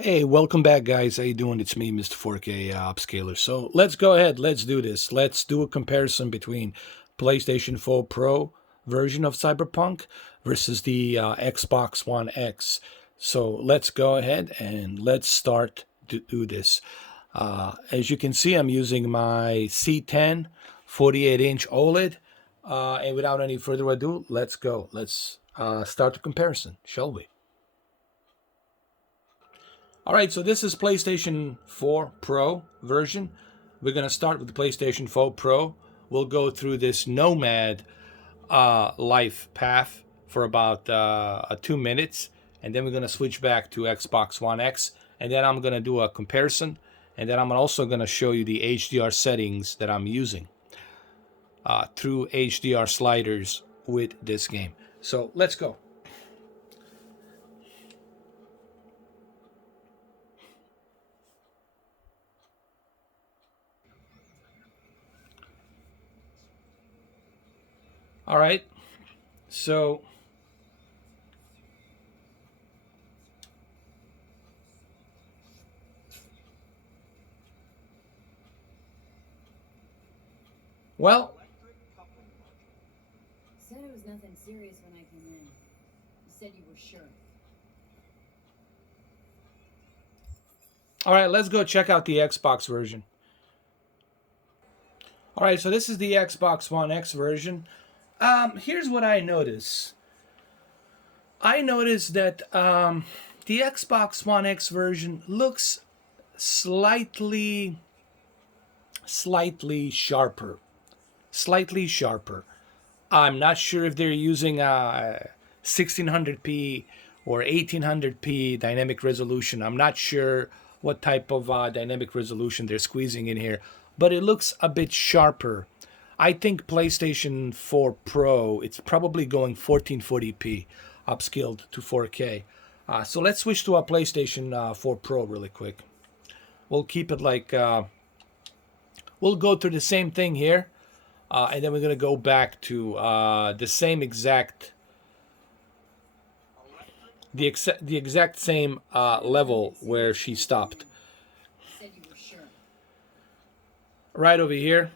Hey, welcome back, guys. How you doing? It's me, Mr. 4K Upscaler. So let's go ahead. Let's do this. Let's do a comparison between PlayStation 4 Pro version of Cyberpunk versus the Xbox One X. So let's go ahead and let's start to do this. As you can see, I'm using my C10 48-inch OLED. And without any further ado, let's go. Let's start the comparison, shall we? All right, so this is PlayStation 4 Pro version. We're going to start with the PlayStation 4 Pro. We'll go through this Nomad life path for about 2 minutes, and then we're going to switch back to Xbox One X, and then I'm going to do a comparison, and then I'm also going to show you the HDR settings that I'm using through HDR sliders with this game. So let's go. All right, so well, Said it was nothing serious when I came in. You said you were sure. all right, let's go check out the Xbox version. All right, so this is the Xbox One X version. Here's what I notice. I notice that the Xbox One X version looks slightly sharper. Slightly sharper. I'm not sure if they're using 1600p or 1800p dynamic resolution. I'm not sure what type of dynamic resolution they're squeezing in here, but it looks a bit sharper. I think PlayStation 4 Pro, it's probably going 1440p upscaled to 4K. So let's switch to our PlayStation 4 Pro really quick. We'll keep it like, we'll go through the same thing here. And then we're going to go back to the same exact, the exact same level where she stopped. Said you were sure. Right over here.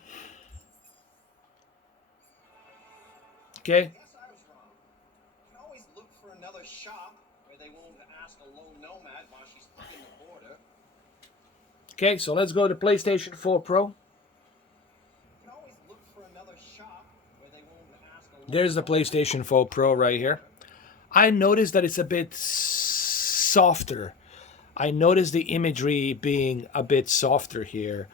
Okay. Guess I was wrong. You can always look for another shop where they won't ask a lone nomad while she's stuck in the border. Okay, so let's go to PlayStation 4 Pro. You can always look for another shop where they won't ask a lone There's the PlayStation 4 Pro right here. I noticed that it's a bit softer. I noticed the imagery being a bit softer here.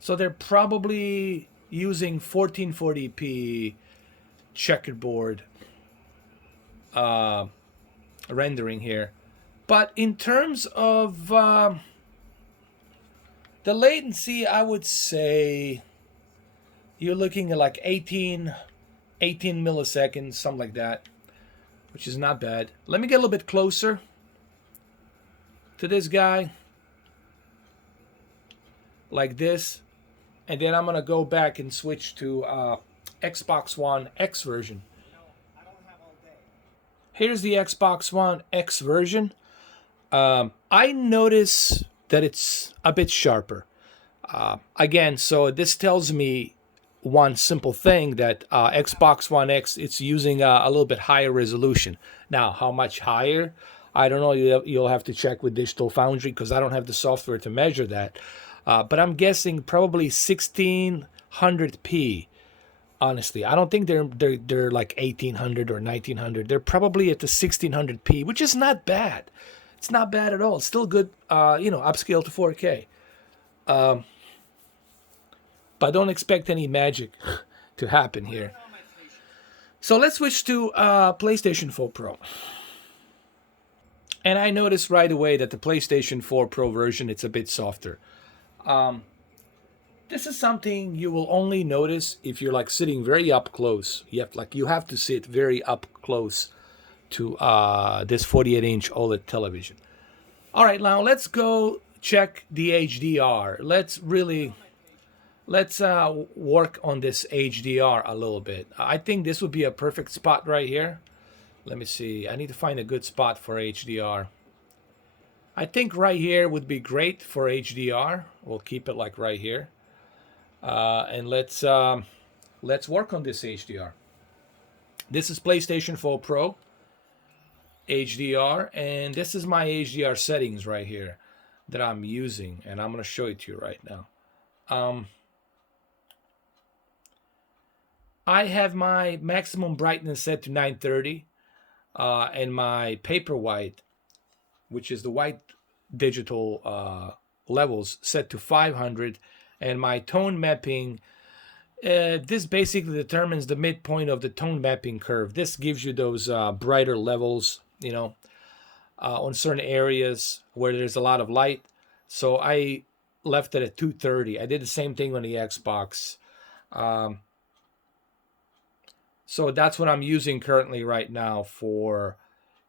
So they're probably using 1440p checkerboard rendering here. But in terms of the latency, I would say you're looking at like 18 milliseconds, something like that, which is not bad. Let me get a little bit closer to this guy, like this, and then I'm going to go back and switch to Xbox One X version. I don't have all day. Here's the Xbox One X version. I notice that it's a bit sharper. Again, so this tells me one simple thing, that Xbox One X, it's using a little bit higher resolution. Now, how much higher? I don't know. You'll have to check with Digital Foundry because I don't have the software to measure that. But I'm guessing probably 1600p. Honestly, I don't think they're like 1800 or 1900. They're probably at the 1600p, which is not bad. It's not bad at all. It's still good, upscale to 4K. But don't expect any magic to happen here. So let's switch to PlayStation 4 Pro. And I noticed right away that the PlayStation 4 Pro version, it's a bit softer. This is something you will only notice if you're like sitting very up close. You have to sit very up close to this 48-inch OLED television. All right, now let's go check the HDR. Let's work on this HDR a little bit. I think this would be a perfect spot right here Let me see. I need to find a good spot for HDR. I think right here would be great for HDR. We'll keep it like right here. And let's work on this HDR. This is PlayStation 4 Pro HDR, and this is my HDR settings right here that I'm using, and I'm going to show it to you right now. I have my maximum brightness set to 930, and my paper white, which is the white digital levels, set to 500, and my tone mapping, this basically determines the midpoint of the tone mapping curve. This gives you those brighter levels, you know, on certain areas where there's a lot of light. So I left it at 230. I did the same thing on the Xbox. So that's what I'm using currently right now for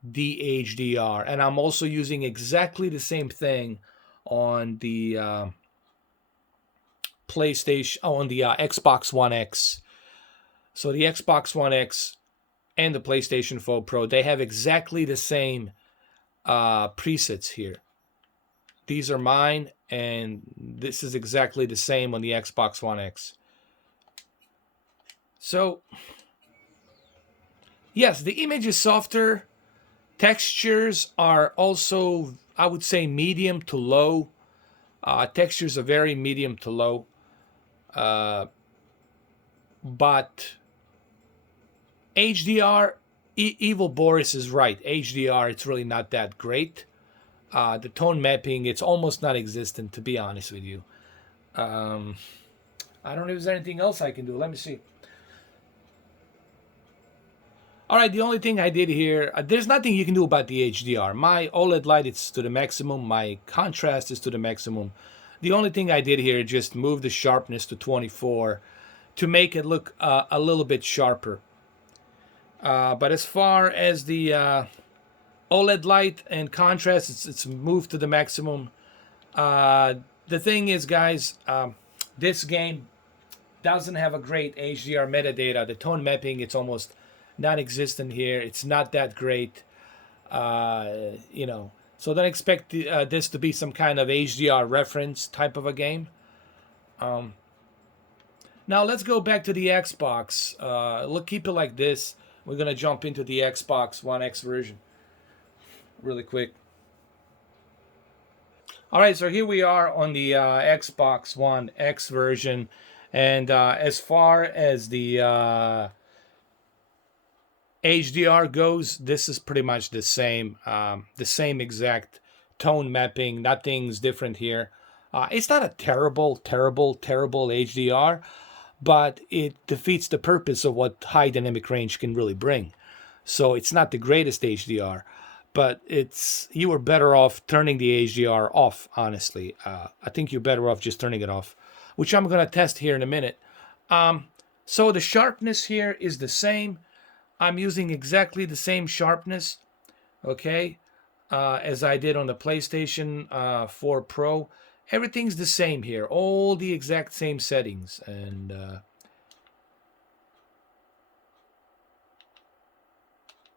the HDR. And I'm also using exactly the same thing on the Xbox One X. So the Xbox One X and the PlayStation 4 Pro, they have exactly the same presets here. These are mine, and this is exactly the same on the Xbox One X. So yes, the image is softer. Textures are also, I would say, medium to low. Textures are very medium to low. But HDR, Evil Boris is right. HDR, it's really not that great. The tone mapping, it's almost non-existent, to be honest with you. I don't know if there's anything else I can do. Let me see. All right, the only thing I did here, there's nothing you can do about the HDR. My OLED light is to the maximum. My contrast is to the maximum. The only thing I did here is just move the sharpness to 24 to make it look a little bit sharper. But as far as the OLED light and contrast, it's moved to the maximum. The thing is, guys, this game doesn't have a great HDR metadata. The tone mapping, it's almost non-existent here. It's not that great, you know. So don't expect this to be some kind of HDR reference type of a game. Now let's go back to the Xbox. Look, keep it like this. We're gonna jump into the Xbox One X version really quick. All right, so here we are on the Xbox One X version, and as far as the HDR goes, this is pretty much the same exact tone mapping. Nothing's different here. It's not a terrible HDR, but it defeats the purpose of what high dynamic range can really bring. So it's not the greatest HDR, but you were better off turning the HDR off, honestly. I think you're better off just turning it off, which I'm going to test here in a minute. So the sharpness here is the same. I'm using exactly the same sharpness, okay, as I did on the PlayStation 4 Pro. Everything's the same here, all the exact same settings. And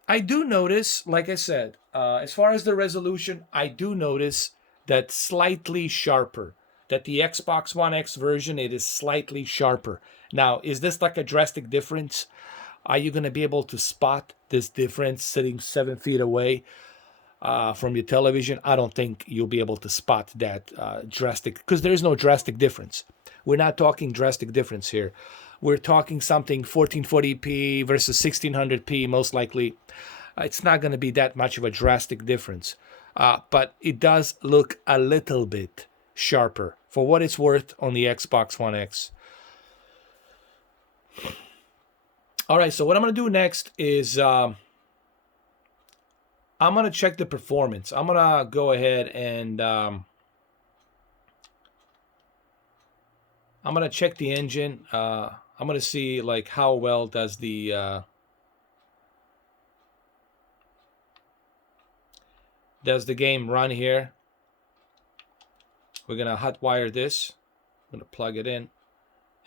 I do notice, like I said, as far as the resolution, I do notice that slightly sharper, that the Xbox One X version, it is slightly sharper. Now, is this like a drastic difference? Are you going to be able to spot this difference sitting 7 feet away from your television? I don't think you'll be able to spot that drastic, because there is no drastic difference. We're not talking drastic difference here. We're talking something 1440p versus 1600p, most likely. It's not going to be that much of a drastic difference. But it does look a little bit sharper for what it's worth on the Xbox One X. All right, so what I'm going to do next is I'm going to check the performance. I'm going to go ahead and I'm going to check the engine. I'm going to see like how well does the game run here. We're going to hotwire this. I'm going to plug it in.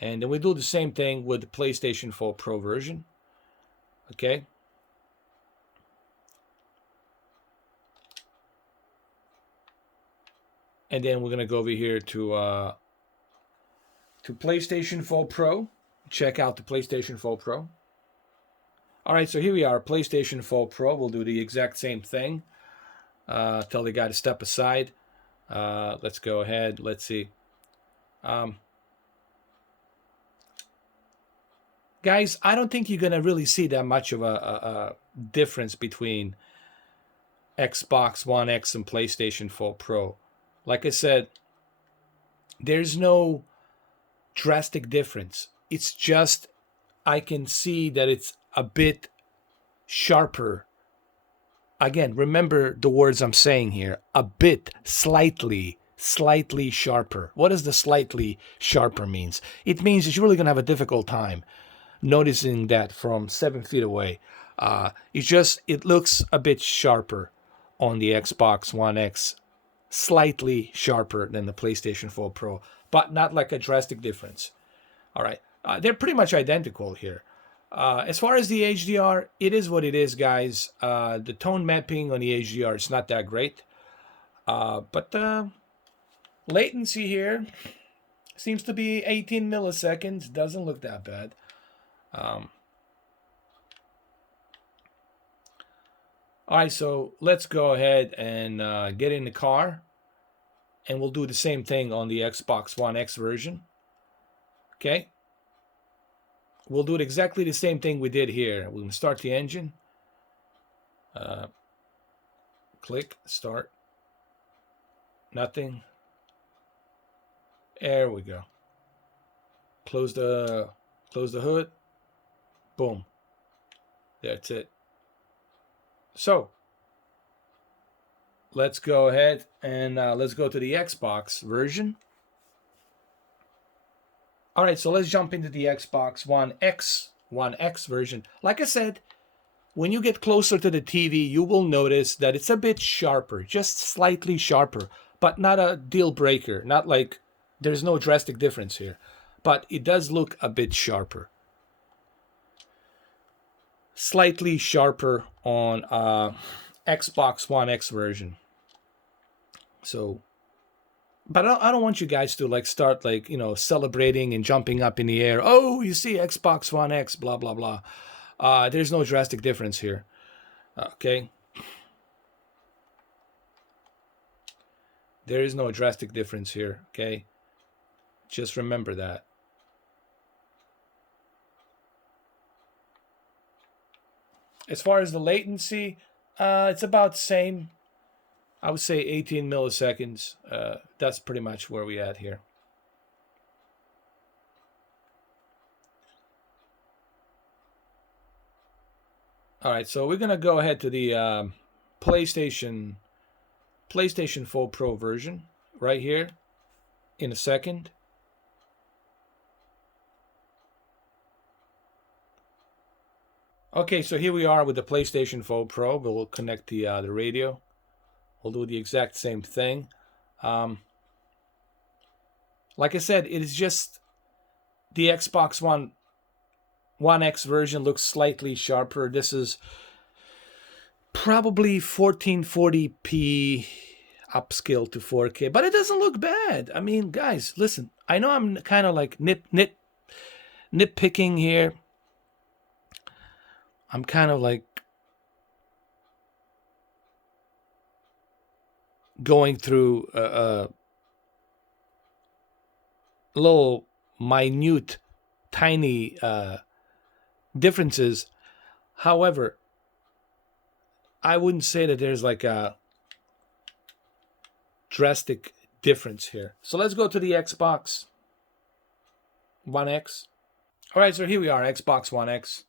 And then we do the same thing with the PlayStation 4 Pro version. Okay. And then we're gonna go over here to PlayStation 4 Pro. Check out the PlayStation 4 Pro. All right, so here we are, PlayStation 4 Pro. We'll do the exact same thing. Tell the guy to step aside. Let's go ahead. Let's see. Guys, I don't think you're gonna really see that much of a difference between Xbox One X and PlayStation 4 Pro. Like I said, there's no drastic difference. It's just I can see that it's a bit sharper. Again, remember the words I'm saying here. A bit, slightly sharper. What does the slightly sharper means? It means that you're really going to have a difficult time noticing that from 7 feet away. It looks a bit sharper on the Xbox One X. Slightly sharper than the PlayStation 4 Pro, but not like a drastic difference. All right. They're pretty much identical here. As far as the HDR, it is what it is, guys. The tone mapping on the HDR is not that great. But latency here seems to be 18 milliseconds. Doesn't look that bad. All right, so let's go ahead and get in the car. And we'll do the same thing on the Xbox One X version. Okay. We'll do it exactly the same thing we did here. We're going to start the engine. Click, start. Nothing. There we go. Close the hood. Boom. That's it. So, let's go ahead and let's go to the Xbox version. All right, so let's jump into the Xbox One X version. Like I said, when you get closer to the TV, you will notice that it's a bit sharper, just slightly sharper, but not a deal breaker. Not like there's no drastic difference here, but it does look a bit sharper. Slightly sharper on Xbox One X version. So, but I don't want you guys to like start like, celebrating and jumping up in the air. Oh, you see Xbox One X, blah, blah, blah. There's no drastic difference here. Okay. There is no drastic difference here. Okay. Just remember that. As far as the latency, it's about the same. I would say 18 milliseconds. That's pretty much where we at here. All right, so we're gonna go ahead to the PlayStation 4 Pro version right here in a second. Okay, so here we are with the PlayStation 4 Pro. We'll connect the radio. We'll do the exact same thing. Like I said, it is just the Xbox One X version looks slightly sharper. This is probably 1440p upscale to 4K, but it doesn't look bad. I mean, guys, listen. I know I'm kind of like nitpicking here. I'm kind of like going through little minute, tiny differences. However, I wouldn't say that there's like a drastic difference here. So let's go to the Xbox One X. All right, so here we are, Xbox One X.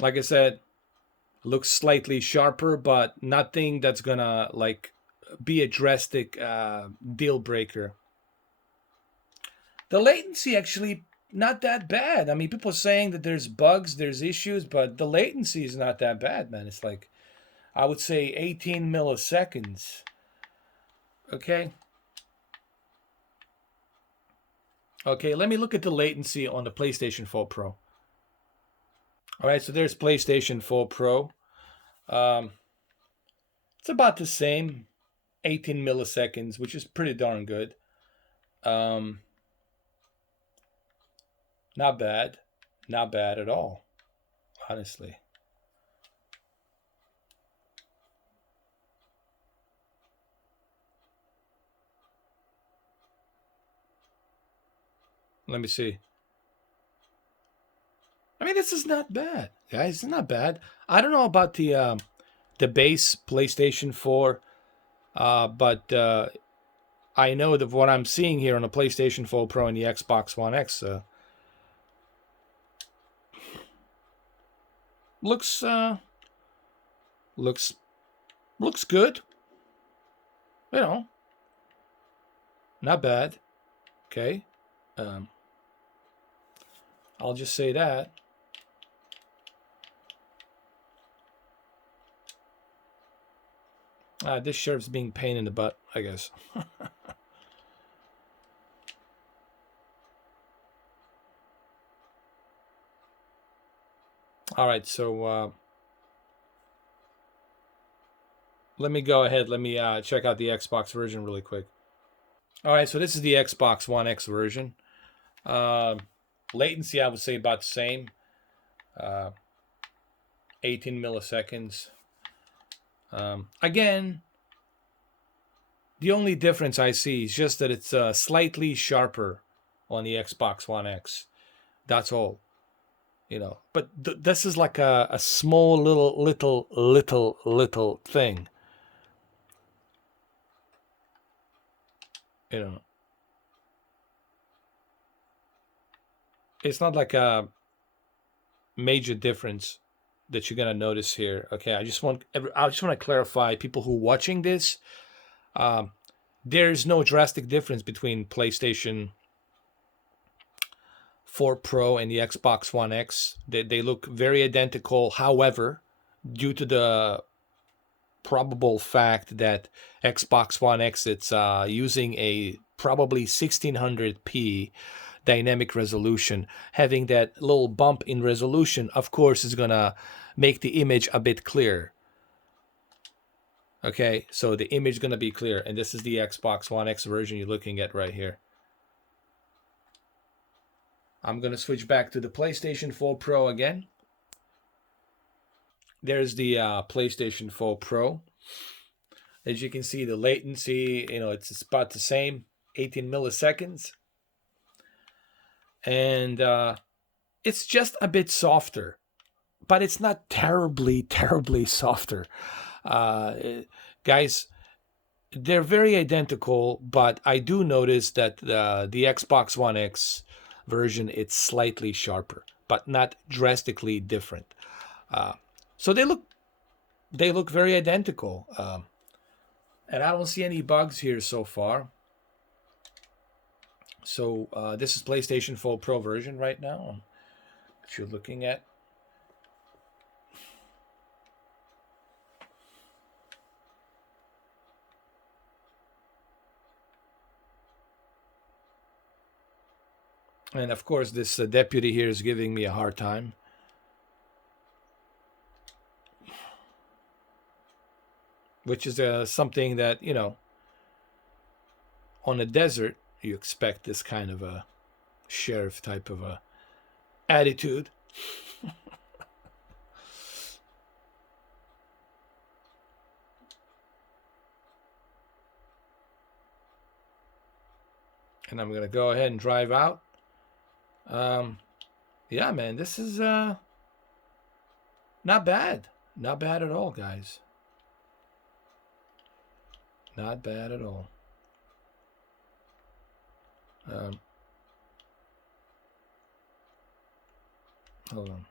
Like I said, looks slightly sharper, but nothing that's gonna like be a drastic deal breaker. The latency actually not that bad. I mean, people are saying that there's bugs, there's issues, but the latency is not that bad, man. It's like, I would say 18 milliseconds. Okay. Okay, let me look at the latency on the PlayStation 4 Pro. All right, so there's PlayStation 4 Pro. It's about the same, 18 milliseconds, which is pretty darn good. Not bad. Not bad at all, honestly. Let me see. I mean, this is not bad, guys. It's not bad. I don't know about the base PlayStation 4, but I know that what I'm seeing here on the PlayStation 4 Pro and the Xbox One X looks good. You know, not bad. Okay, I'll just say that. This sheriff's being a pain in the butt, I guess. All right, so let me go ahead. Let me check out the Xbox version really quick. All right, so this is the Xbox One X version. Latency, I would say about the same. 18 milliseconds. Again, the only difference I see is just that it's slightly sharper on the Xbox One X. That's all. You know, but this is like a small little thing. You know, it's not like a major difference that you're gonna notice here. Okay, I just want to clarify, people who are watching this, there's no drastic difference between PlayStation 4 Pro and the Xbox One X. They look very identical. However, due to the probable fact that Xbox One X, it's using a probably 1600p dynamic resolution, having that little bump in resolution, of course, is gonna make the image a bit clearer. Okay, so the image is gonna be clear, and this is the Xbox One X version you're looking at right here. I'm gonna switch back to the PlayStation 4 Pro again. There's the PlayStation 4 Pro. As you can see, the latency, you know, it's about the same, 18 milliseconds. And it's just a bit softer, but it's not terribly softer. Guys, they're very identical, but I do notice that the Xbox One X version, it's slightly sharper, but not drastically different. So they look very identical, and I don't see any bugs here so far. So this is PlayStation 4 Pro version right now that you're looking at. And of course, this deputy here is giving me a hard time. Which is something that, you know, on a desert, you expect this kind of a sheriff type of a attitude. And I'm going to go ahead and drive out. Yeah, man, this is not bad. Not bad at all, guys. Not bad at all. Hold on.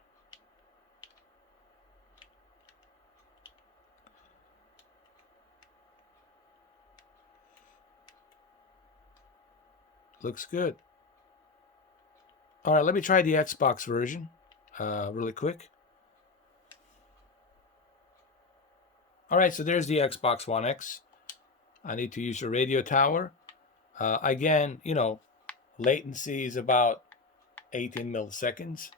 Looks good. All right, let me try the Xbox version really quick. All right, so there's the Xbox One X. I need to use your radio tower. Again, you know, latency is about 18 milliseconds.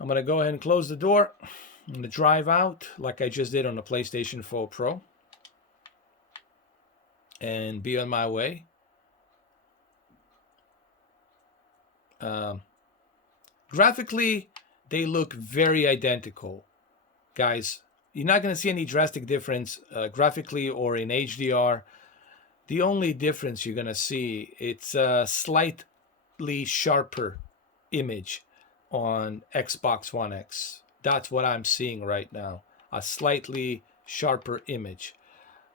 I'm going to go ahead and close the door. I'm gonna drive out like I just did on the PlayStation 4 Pro and be on my way. Graphically, they look very identical, guys. You're not going to see any drastic difference graphically or in HDR. The only difference you're going to see, it's a slightly sharper image on Xbox One X. That's what I'm seeing right now. A slightly sharper image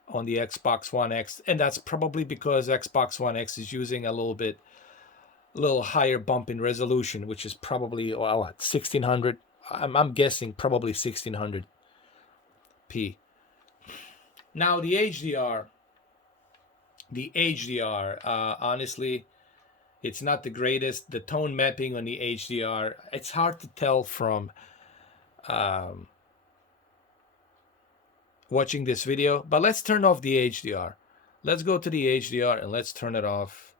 on the Xbox One X. And that's probably because Xbox One X is using a little higher bump in resolution, which is probably, well, what, 1600? I'm guessing probably 1600p. Now the HDR, honestly, it's not the greatest. The tone mapping on the HDR, it's hard to tell from watching this video. But let's turn off the HDR. Let's go to the HDR and let's turn it off.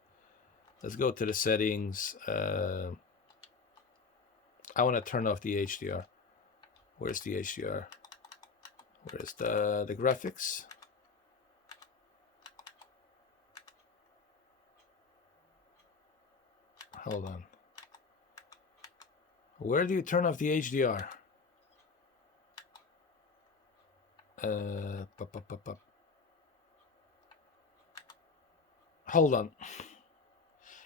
Let's go to the settings. I want to turn off the HDR. Where's the HDR? Where's the graphics? Hold on. Where do you turn off the HDR? Hold on.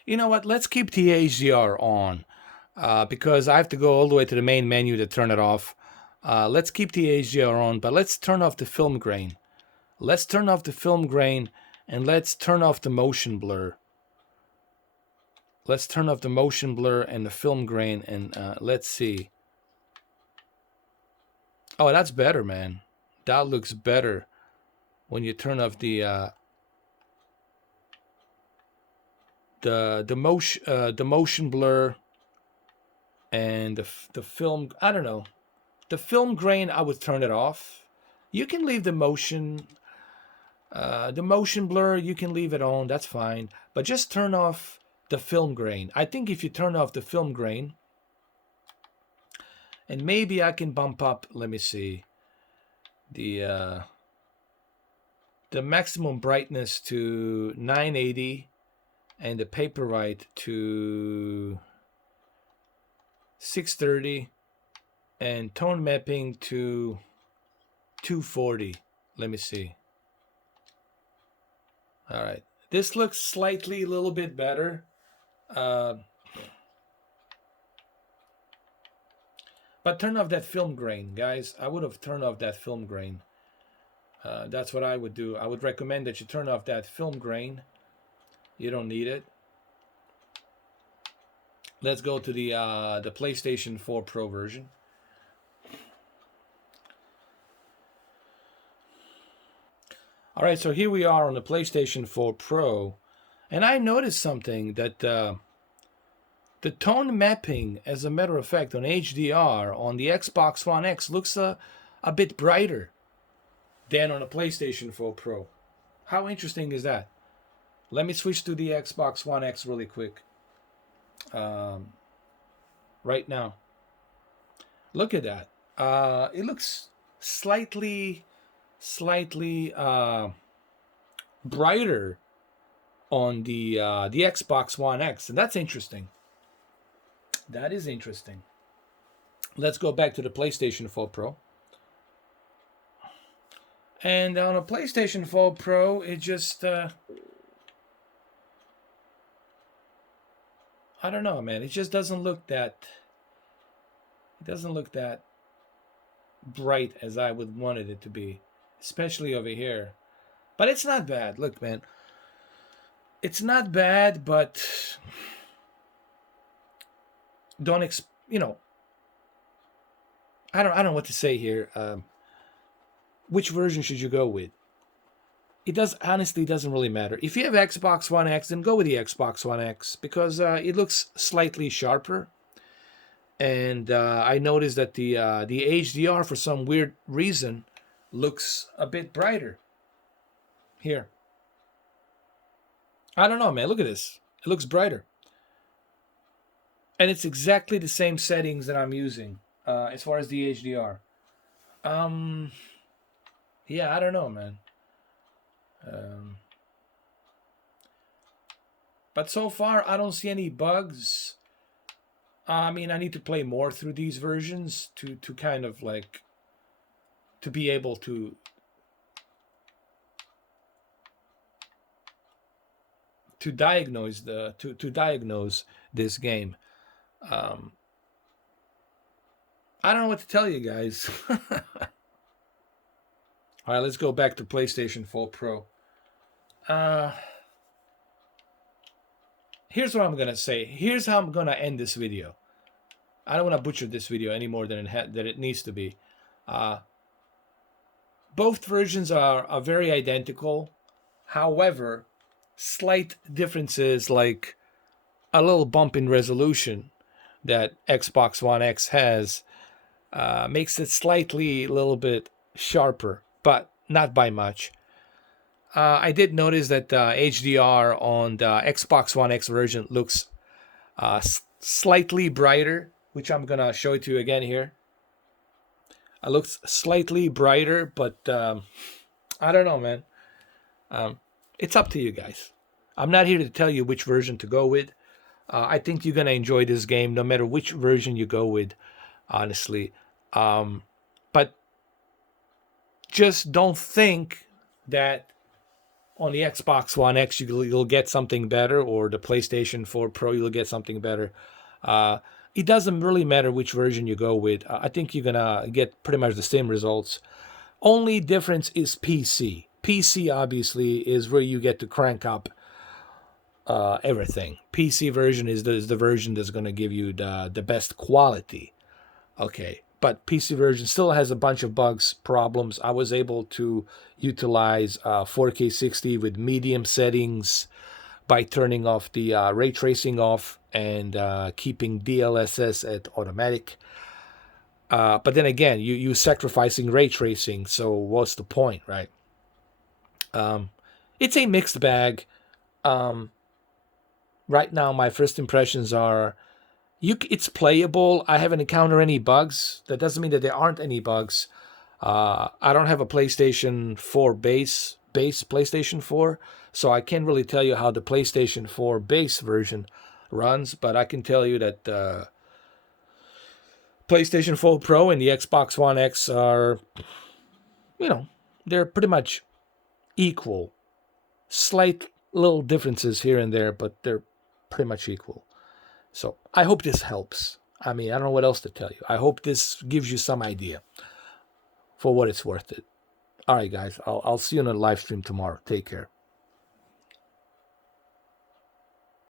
You know what? Let's keep the HDR on because I have to go all the way to the main menu to turn it off. Let's keep the HDR on, but let's turn off the film grain. Let's turn off the film grain and let's turn off the motion blur. Let's turn off the motion blur and the film grain and let's see. Oh, that's better, man. That looks better when you turn off the motion blur and the film. I don't know. The film grain, I would turn it off. You can leave the motion blur. You can leave it on. That's fine. But just turn off the film grain. I think if you turn off the film grain, and maybe I can bump up. Let me see. The maximum brightness to 980 and the paper white to 630 and tone mapping to 240. Let me see. All right, this looks slightly a little bit better. But turn off that film grain, guys. I would have turned off that film grain. That's what I would do. I would recommend that you turn off that film grain. You don't need it. Let's go to the PlayStation 4 Pro version. All right, so here we are on the PlayStation 4 Pro, and I noticed something that the tone mapping, as a matter of fact, on HDR on the Xbox One X looks a bit brighter than on the PlayStation 4 Pro. How interesting is that? Let me switch to the Xbox One X really quick. Right now. Look at that. It looks slightly brighter on the Xbox One X, and that's interesting. That is interesting. Let's go back to the PlayStation 4 Pro. And on a PlayStation 4 Pro, it just I don't know, man. It just doesn't look that. It doesn't look that bright as I would wanted it to be, especially over here. But it's not bad. Look, man. It's not bad, but you know. I don't know what to say here. Which version should you go with? It honestly doesn't really matter. If you have Xbox One X, then go with the Xbox One X because it looks slightly sharper. And I noticed that the HDR, for some weird reason, looks a bit brighter. Here. I don't know, man. Look at this. It looks brighter. And it's exactly the same settings that I'm using as far as the HDR. Yeah, I don't know, man. Um, but so far, I don't see any bugs. I mean, I need to play more through these versions to kind of like to be able to diagnose to diagnose this game. Um, I don't know what to tell you guys. All right, let's go back to PlayStation 4 Pro. Uh, Here's what I'm gonna say. Here's how I'm gonna end this video. I don't want to butcher this video any more than it needs to be. Uh, both versions are very identical. However, slight differences like a little bump in resolution that Xbox One X has makes it slightly a little bit sharper, but not by much. I did notice that HDR on the Xbox One X version looks slightly brighter, which I'm going to show it to you again here. It looks slightly brighter, but I don't know, man. It's up to you guys. I'm not here to tell you which version to go with. I think you're going to enjoy this game no matter which version you go with, honestly. But just don't think that on the Xbox One X you'll get something better, or the PlayStation 4 Pro you'll get something better. It doesn't really matter which version you go with. I think you're going to get pretty much the same results. Only difference is PC. PC obviously is where you get to crank up everything. PC version is the version that's going to give you the best quality. Okay, but PC version still has a bunch of bugs, problems. I was able to utilize 4K 60 with medium settings by turning off the ray tracing off and keeping DLSS at automatic. But then again, you sacrificing ray tracing, so what's the point, right? It's a mixed bag. Right now, my first impressions are it's playable. I haven't encountered any bugs. That doesn't mean that there aren't any bugs. I don't have a PlayStation 4 base PlayStation 4, so I can't really tell you how the PlayStation 4 base version runs, but I can tell you that PlayStation 4 Pro and the Xbox One X are, they're pretty much equal. Slight little differences here and there, but they're pretty much equal. So I hope this helps. I mean, I don't know what else to tell you. I hope this gives you some idea for what it's worth it. All right, guys. I'll see you on the live stream tomorrow. Take care.